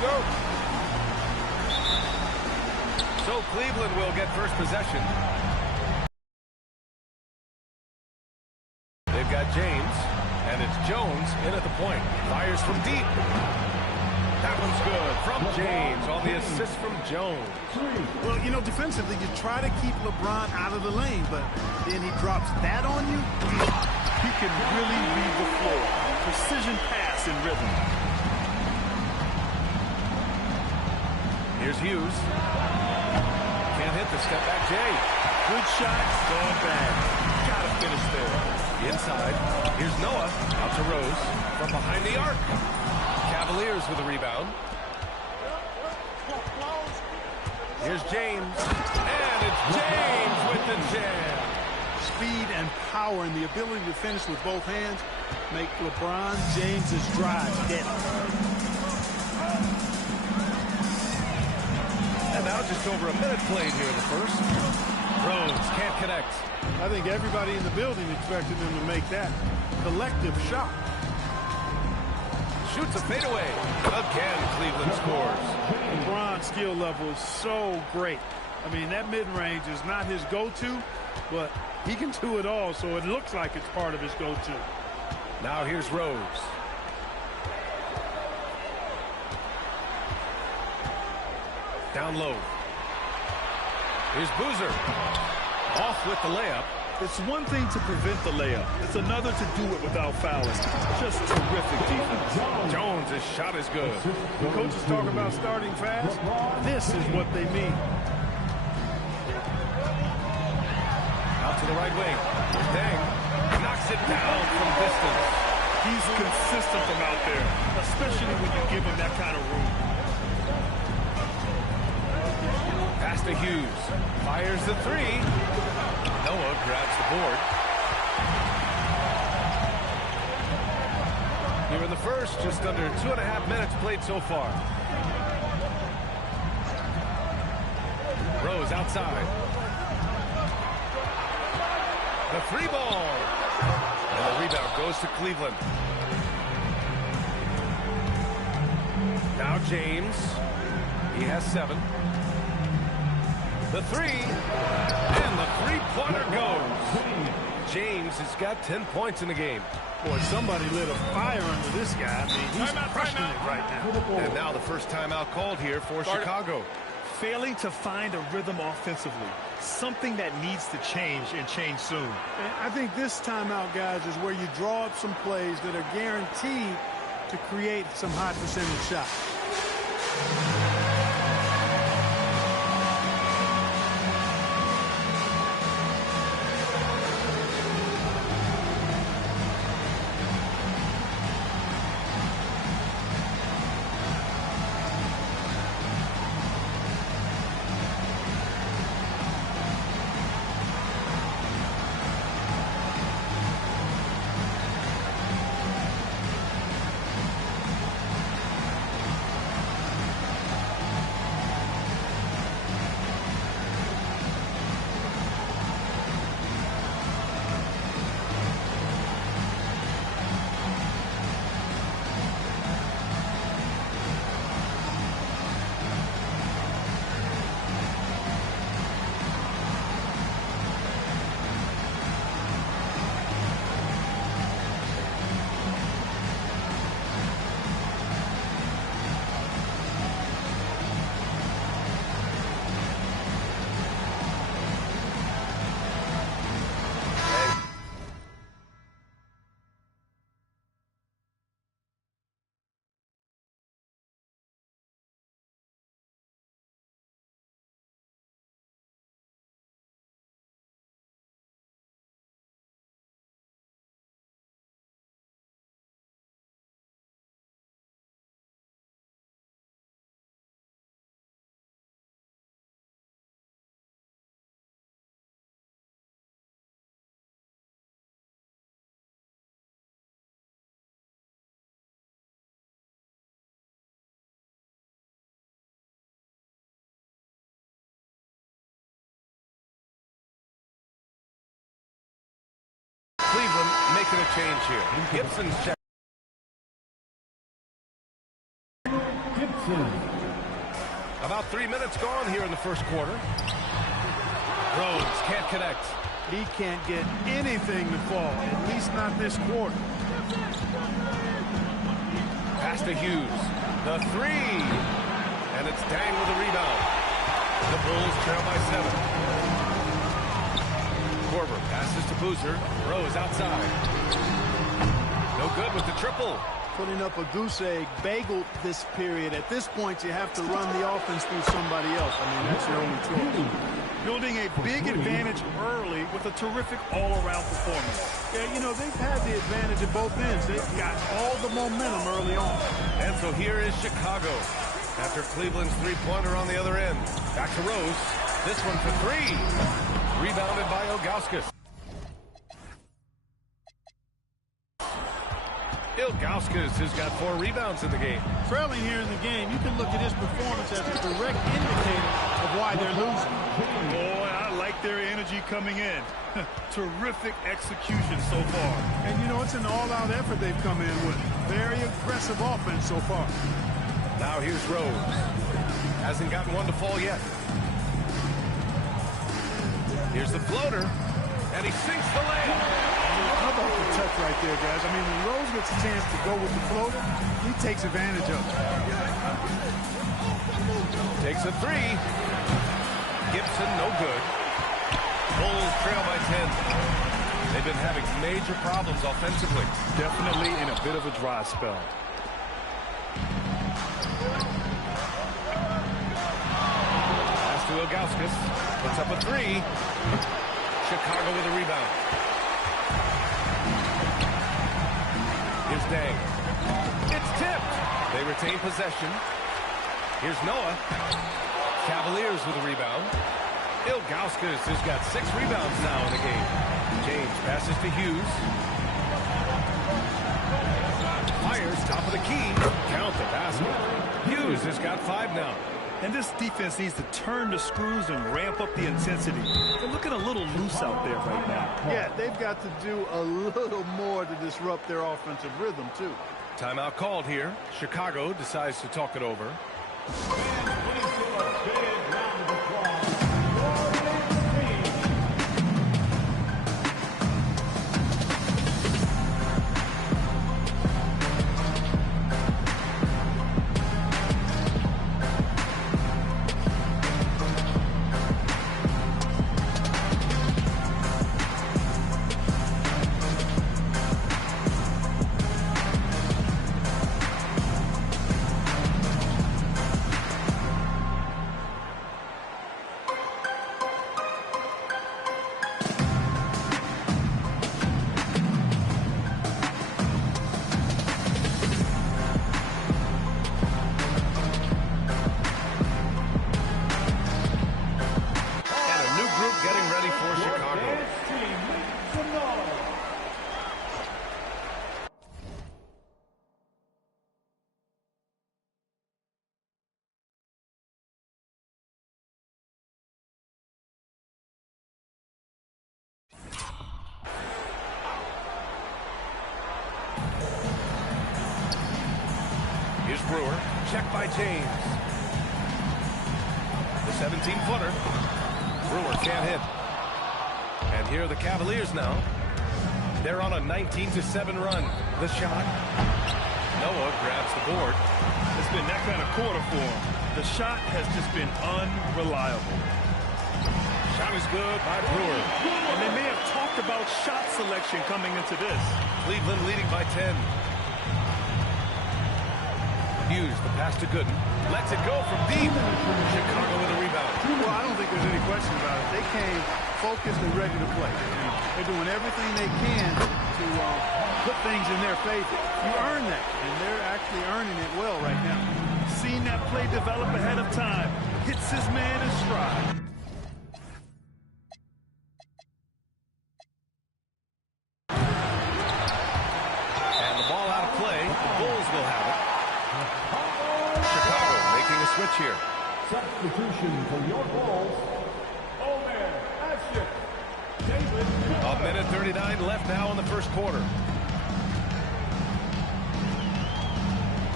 go. So Cleveland will get first possession. They've got James, and it's Jones in at the point. Fires from deep. That one's good from James on the assist from Jones. Well, you know, defensively, you try to keep LeBron out of the lane, but then he drops that on you. He can really read the floor. Precision pass in rhythm. Here's Hughes. Can't hit the step back Jay. Good shot, gone bad. Gotta finish there. Inside. Here's Noah. Out to Rose. From behind the arc. Cavaliers with a rebound. Here's James. And it's James with the jam. Speed and power and the ability to finish with both hands make LeBron James's drive deadly. And now just over a minute played here in the first. Rose can't connect. I think everybody in the building expected him to make that collective shot. Shoots a fadeaway. Again, Cleveland scores. LeBron's skill level is so great. I mean, that mid-range is not his go-to, but he can do it all, so it looks like it's part of his go-to. Now here's Rose. Down low. Here's Boozer. Off with the layup. It's one thing to prevent the layup. It's another to do it without fouling. Just terrific defense. Jones' shot is good. When coaches talk about starting fast, this is what they mean. Out to the right wing. Dang. Knocks it down from distance. He's consistent from out there, especially when you give him that kind of room. Pass to Hughes. Fires the three. Noah grabs the board. Here in the first, just under 2.5 minutes played so far. Rose outside. The three ball. And the rebound goes to Cleveland. Now James. He has 7. The three, and the three-pointer goes. James has got 10 points in the game. Boy, somebody lit a fire under this guy. I mean, he's crushing it right now. And now the first timeout called here for Chicago. Failing to find a rhythm offensively. Something that needs to change and change soon. And I think this timeout, guys, is where you draw up some plays that are guaranteed to create some high percentage shots. Cleveland making a change here. Gibson's check. About 3 minutes gone here in the first quarter. Rhodes can't connect. He can't get anything to fall, at least not this quarter. Pass to Hughes. The three. And it's Dang with a rebound. The Bulls trail by 7. Korver passes to Boozer. Rose outside. No good with the triple. Putting up a goose egg bagel this period. At this point, you have to run the offense through somebody else. I mean, that's your only choice. Building a big advantage early with a terrific all-around performance. Yeah, you know, they've had the advantage at both ends. They've got all the momentum early on. And so here is Chicago. After Cleveland's three-pointer on the other end. Back to Rose. This one for three. Rebounded by Ilgauskas. Ilgauskas has got 4 rebounds in the game. Trailing here in the game, you can look at his performance as a direct indicator of why they're losing. Boy, I like their energy coming in. Terrific execution so far. And, you know, it's an all-out effort they've come in with. Very aggressive offense so far. Now here's Rose. Hasn't gotten one to fall yet. Here's the floater. And he sinks the layup. How about the touch right there, guys? I mean, when Rose gets a chance to go with the floater, he takes advantage of it. Takes a three. Gibson, no good. Bulls trail by 10. They've been having major problems offensively. Definitely in a bit of a dry spell. Pass to Ilgauskas. Puts up a three. Chicago with a rebound. Here's Dang. It's tipped. They retain possession. Here's Noah. Cavaliers with a rebound. Ilgauskas has got 6 rebounds now in the game. James passes to Hughes. Fires top of the key. Count the basket. Hughes has got 5 now. And this defense needs to turn the screws and ramp up the intensity. They're looking a little loose out there right now. Yeah, they've got to do a little more to disrupt their offensive rhythm, too. Timeout called here. Chicago decides to talk it over. Here's Brewer. Check by James. The 17-footer. Brewer can't hit. And here are the Cavaliers now. They're on a 19-7 run. The shot. Noah grabs the board. It's been that kind of quarter for him. The shot has just been unreliable. Shot is good by Brewer. And they may have talked about shot selection coming into this. Cleveland leading by 10. Hughes, the pass to Gooden. Lets it go from deep. Chicago with a rebound. Well, I don't think there's any question about it. They came focused and ready to play. They're doing everything they can to put things in their favor. You earn that, and they're actually earning it well right now. Seen that play develop ahead of time. Hits his man in stride. And the ball out of play. The Bulls will have it. Chicago making a switch here. Substitution for your Bulls. Omer Ashik. David. A minute 39 left now in the first quarter.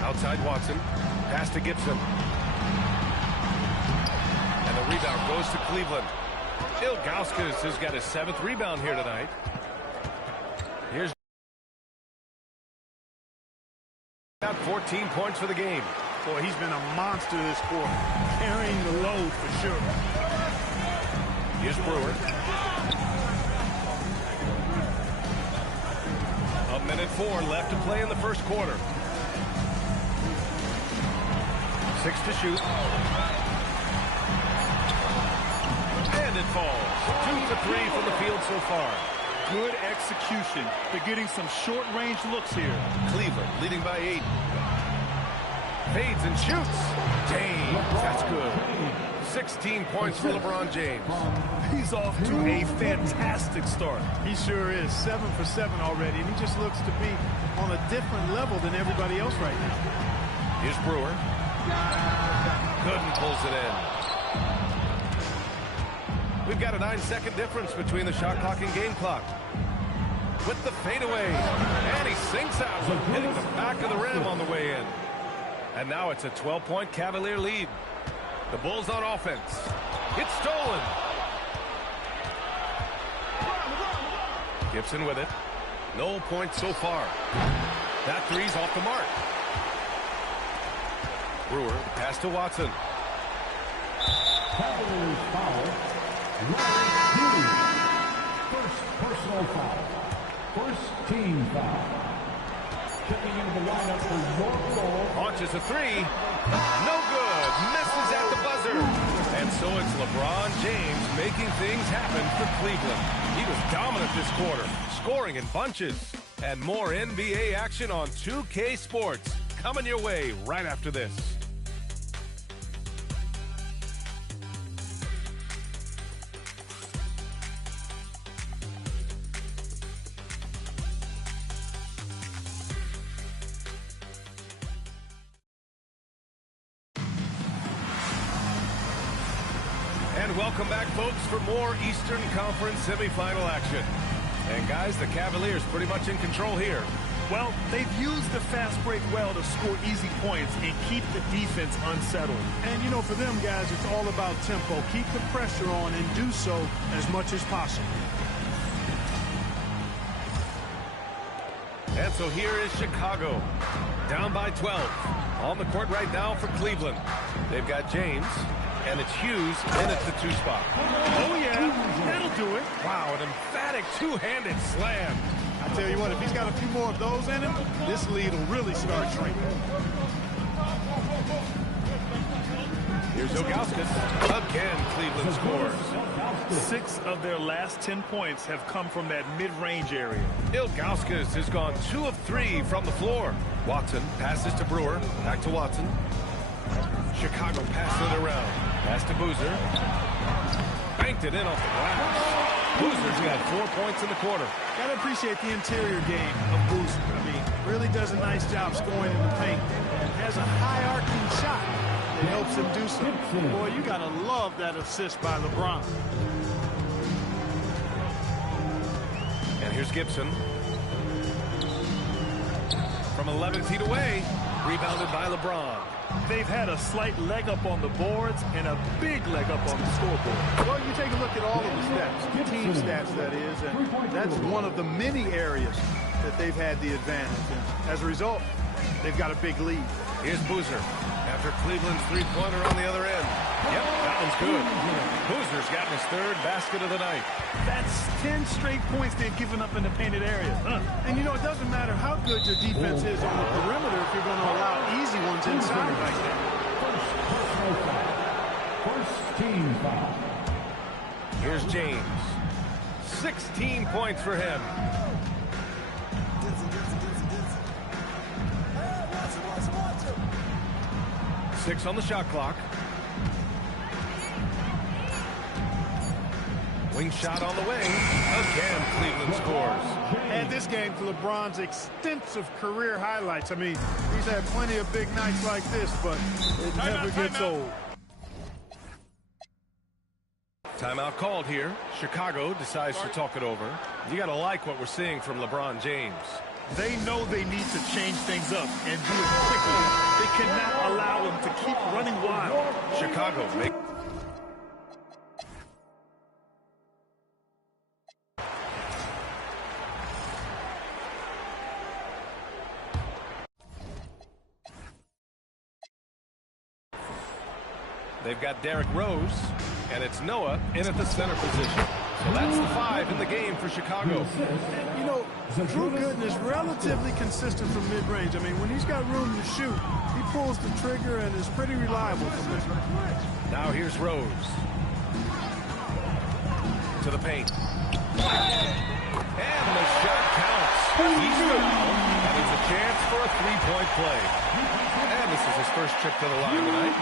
Outside Watson. Pass to Gibson. And the rebound goes to Cleveland. Ilgauskas has got his 7th rebound here tonight. Here's got 14 points for the game. Boy, he's been a monster this quarter, carrying the load for sure. Here's Brewer. A minute 4 left to play in the first quarter. 6 to shoot. And it falls. 2 for 3 from the field so far. Good execution. They're getting some short-range looks here. Cleveland leading by 8. Fades and shoots. James, that's good. 16 points for LeBron James. He's off to a fantastic start. He sure is. 7 for 7 already, and he just looks to be on a different level than everybody else right now. Here's Brewer. Gooden pulls it in. We've got a 9-second difference between the shot clock and game clock. With the fadeaway. And he sinks out, hitting the back of the rim on the way in. And now it's a 12-point Cavalier lead. The Bulls on offense. It's stolen. Gibson with it. No points so far. That three's off the mark. Brewer, pass to Watson. Cavaliers foul. First personal foul. First team foul. Checking into the lineup for your goal. Launches a three. No good. Misses at the buzzer. And so it's LeBron James making things happen for Cleveland. He was dominant this quarter, scoring in bunches. And more NBA action on 2K Sports coming your way right after this. And welcome back, folks, for more Eastern Conference semifinal action. And, guys, the Cavaliers pretty much in control here. Well, they've used the fast break well to score easy points and keep the defense unsettled. And, you know, for them, guys, it's all about tempo. Keep the pressure on and do so as much as possible. And so here is Chicago, down by 12. On the court right now for Cleveland. They've got James. And it's Hughes, and it's the 2 spot. Oh, yeah, that'll do it. Wow, an emphatic two-handed slam. I tell you what, if he's got a few more of those in him, this lead will really start shrinking. Here's Ilgauskas. Again, Cleveland scores. 6 of their last 10 points have come from that mid-range area. Ilgauskas has gone 2 of 3 from the floor. Watson passes to Brewer. Back to Watson. Chicago passes it around. Pass to Boozer. Banked it in off the glass. Boozer's got 4 points in the quarter. Got to appreciate the interior game of Boozer. I mean, really does a nice job scoring in the paint. And has a high-arcing shot that helps him do so. Boy, you got to love that assist by LeBron. And here's Gibson. From 11 feet away. Rebounded by LeBron. They've had a slight leg up on the boards and a big leg up on the scoreboard. Well, you take a look at all of the stats, the team stats, that is, and that's one of the many areas that they've had the advantage. And as a result, they've got a big lead. Here's Boozer after Cleveland's three-pointer on the other end. Yep, that one's good. Boozer's gotten his 3rd basket of the night. That's 10 straight points they've given up in the painted area. And, you know, it doesn't matter how good your defense is on the perimeter if you're going to allow easy ones inside like that. First team foul. Here's James. 16 points for him. 6 on the shot clock. Wing shot on the way. Again, Cleveland scores. Add this game to LeBron's extensive career highlights. I mean, he's had plenty of big nights like this, but it never gets old. Timeout called here. Chicago decides to talk it over. You got to like what we're seeing from LeBron James. They know they need to change things up and do it quickly. They cannot allow them to keep running wild. Chicago make. They've got Derrick Rose, and it's Noah in at the center position. So that's the 5 in the game for Chicago. You know, Drew Gooden is relatively consistent from mid-range. I mean, when he's got room to shoot, he pulls the trigger and is pretty reliable from this. Now here's Rose. To the paint. And the shot counts. He's fouled, and it's a chance for a three-point play. And this is his first trip to the line tonight.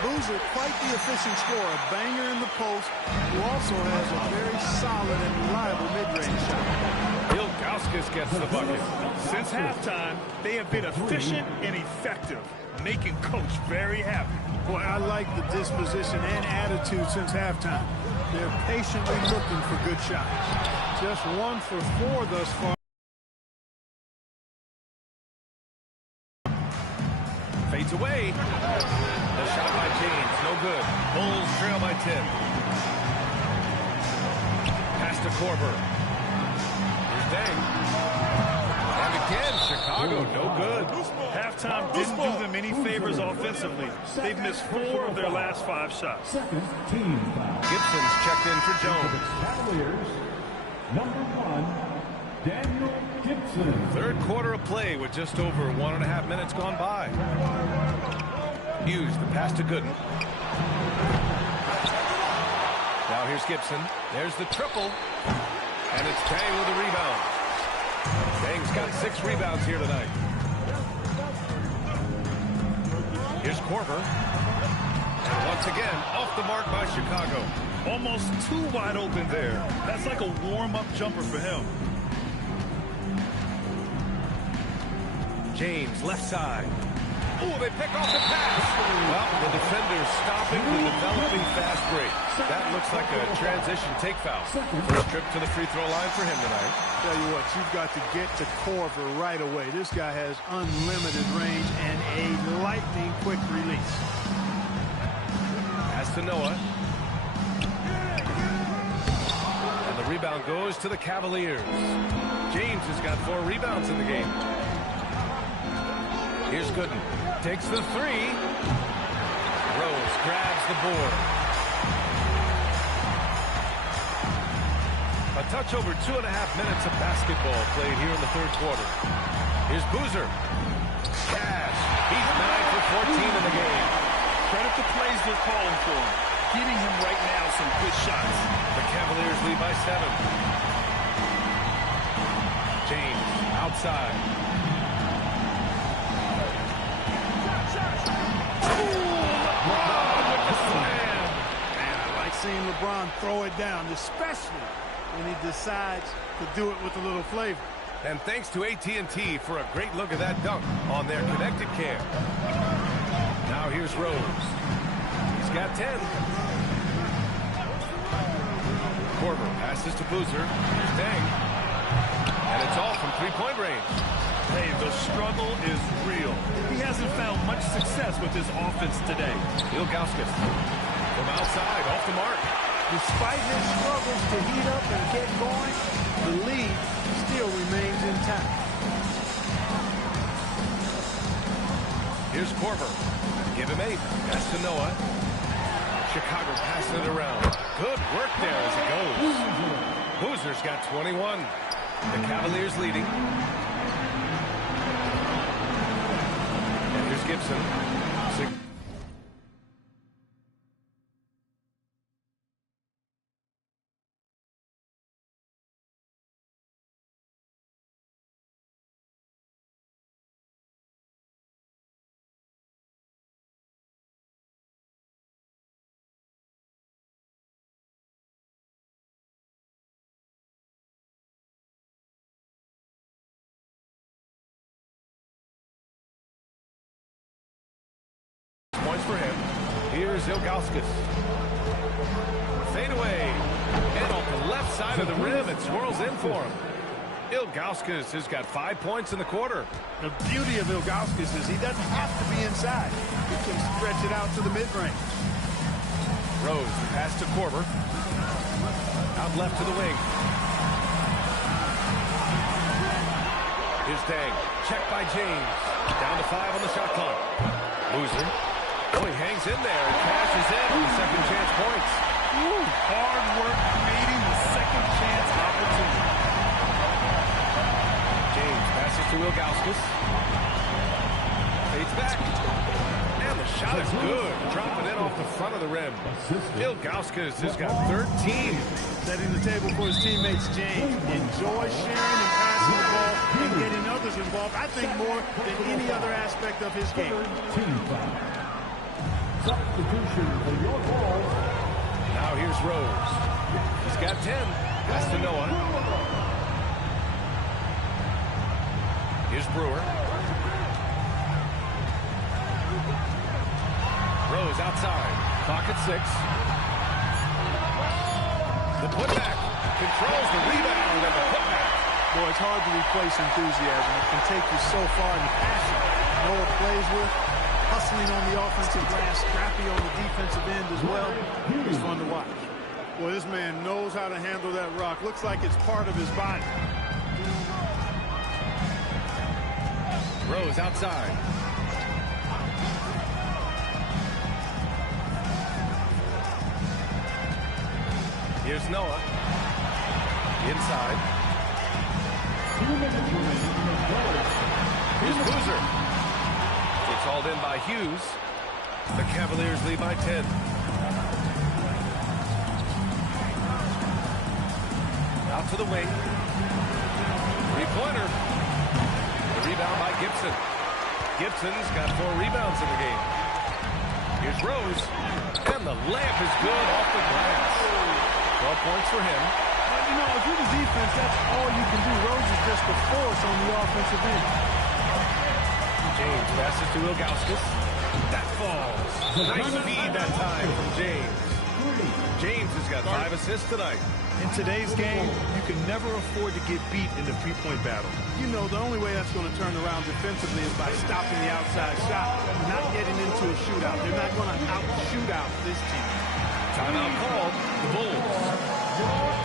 Boozer, quite the efficient scorer, a banger in the post, who also has a very solid and reliable mid-range shot. Ilgauskas gets the bucket. Since halftime, they have been efficient and effective, making Coach very happy. Boy, I like the disposition and attitude since halftime. They're patiently looking for good shots. Just 1 for 4 thus far. Fades away. The shot by James, no good. Bulls trail by 10. Pass to Korver. Here's Dang. And again, Chicago, no good. Halftime didn't do them any favors offensively. They've missed 4 of their last 5 shots. Second team foul. Gibson's checked in for Jones. Cavaliers, number 1, Daniel Gibson. Third quarter of play with just over 1.5 minutes gone by. Hughes, the pass to Gooden. Now here's Gibson. There's the triple. And it's Dang with a rebound. Dang's got 6 rebounds here tonight. Here's Korver. And once again, off the mark by Chicago. Almost too wide open there. That's like a warm-up jumper for him. James, left side. Oh, they pick off the pass. Well, the defender's stopping the developing fast break. That looks like a transition take foul. First trip to the free throw line for him tonight. Tell you what, you've got to get to Korver right away. This guy has unlimited range and a lightning-quick release. Pass to Noah. And the rebound goes to the Cavaliers. James has got 4 rebounds in the game. Here's Gooden. Takes the 3. Rose grabs the board. A touch over 2.5 minutes of basketball played here in the third quarter. Here's Boozer. Cash. He's 9 for 14 in the game. Credit the plays they're calling for him. Getting him right now some good shots. The Cavaliers lead by 7. James outside. Seeing LeBron throw it down, especially when he decides to do it with a little flavor. And thanks to AT&T for a great look at that dunk on their connected cam. Now here's Rose. He's got 10. Korver passes to Boozer. Here's Dang. And it's all from three-point range. Hey, the struggle is real. He hasn't found much success with his offense today. Ilgauskas from outside, off the mark. Despite his struggles to heat up and get going, the lead still remains intact. Here's Korver. Give him 8. Pass to Noah. Chicago passing it around. Good work there as it goes. Boozer's got 21. The Cavaliers leading. And here's Gibson. Points for him. Here's Ilgauskas. Fade away. And off the left side of the rim, it swirls in for him. Ilgauskas has got 5 points in the quarter. The beauty of Ilgauskas is he doesn't have to be inside. He can stretch it out to the mid-range. Rose, pass to Korver. Out left to the wing. Here's Dang. Check by James. Down to 5 on the shot clock. Loser. Oh, he hangs in there and cashes in on the second chance points. Ooh, hard work creating the second chance opportunity. James passes to Ilgauskas. Fades back. And the shot is good. Dropping in off the front of the rim. Ilgauskas has got 13. Setting the table for his teammates, James. Enjoy sharing and passing the ball and getting others involved. I think more than any other aspect of his game. Substitution for your ball. Now here's Rose. He's got 10. Pass to Noah. Here's Brewer. Rose outside. Clock at 6. The putback. Controls the rebound and the putback. Boy, it's hard to replace enthusiasm. It can take you so far in the passion Noah plays with. Hustling on the offensive glass, scrappy on the defensive end as well. It's fun to watch. Boy, this man knows how to handle that rock. Looks like it's part of his body. Rose outside. Here's Noah. Inside. Here's Boozer. It's hauled in by Hughes. The Cavaliers lead by 10. Out to the wing. Three-pointer. The rebound by Gibson. Gibson's got 4 rebounds in the game. Here's Rose. And the layup is good off the glass. 12 points for him. But, you know, if you're the defense, that's all you can do. Rose is just a force on the offensive end. James passes to Ilgauskas. That falls. Nice feed that time from James. James has got 5 assists tonight. In today's game, you can never afford to get beat in the three-point battle. You know, the only way that's going to turn around defensively is by stopping the outside shot, not getting into a shootout. They're not going to out-shoot out this team. Timeout called. The Bulls.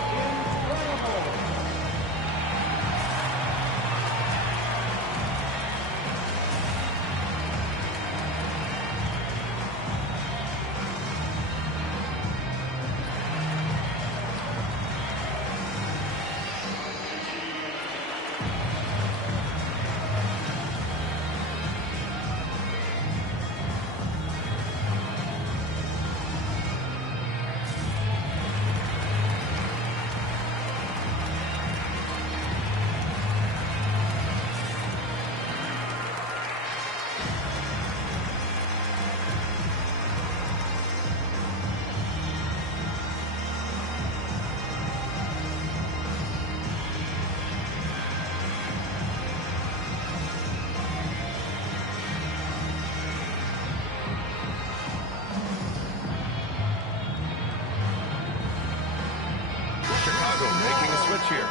Chicago making a switch here.